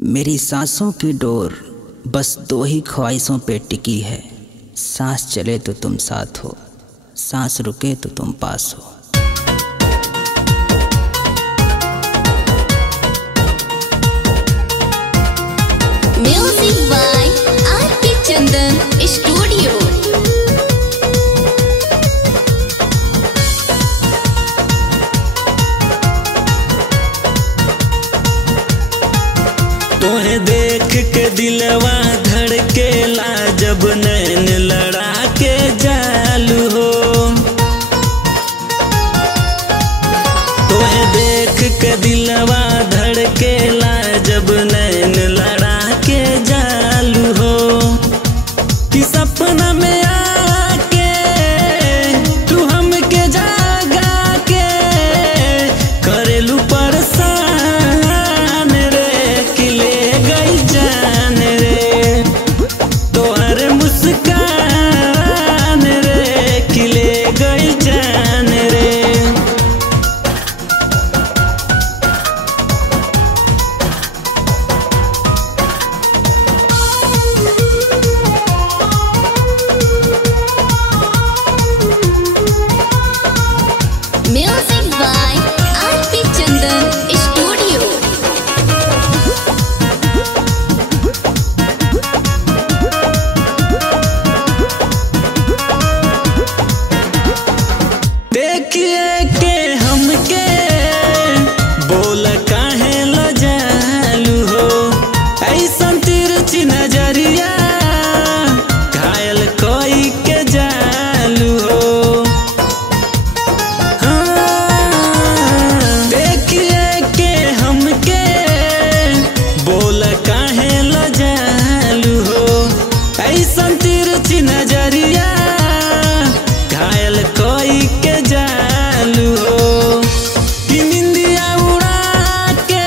मेरी सांसों की डोर बस दो ही ख्वाहिशों पे टिकी है। सांस चले तो तुम साथ हो, सांस रुके तो तुम पास हो। Music by R K. Chandan studio. तोहे देख के दिलवा धड़केला जब नैन लड़ा के जालू हो। तोहे देख के दिलवा धड़केला जब नैन लड़ा के जालू हो। कि सपना में आके तू हमके जागा के करेलू परेशान रे, कि ले गई जान रे तोहर मुस्कान रे, कि ले गई जान रे। Music by R K. Chandan studio. देखिए के हमके बोल काहे लजालू हो। ऐसन तिरछी नजरिया घायल कोई के जालू हो। देखिए के हमके बोल काहे लजालू हो। ऐसन तिरछी नजरिया घायल कोई के जालू हो। कि निंदिया उड़ा के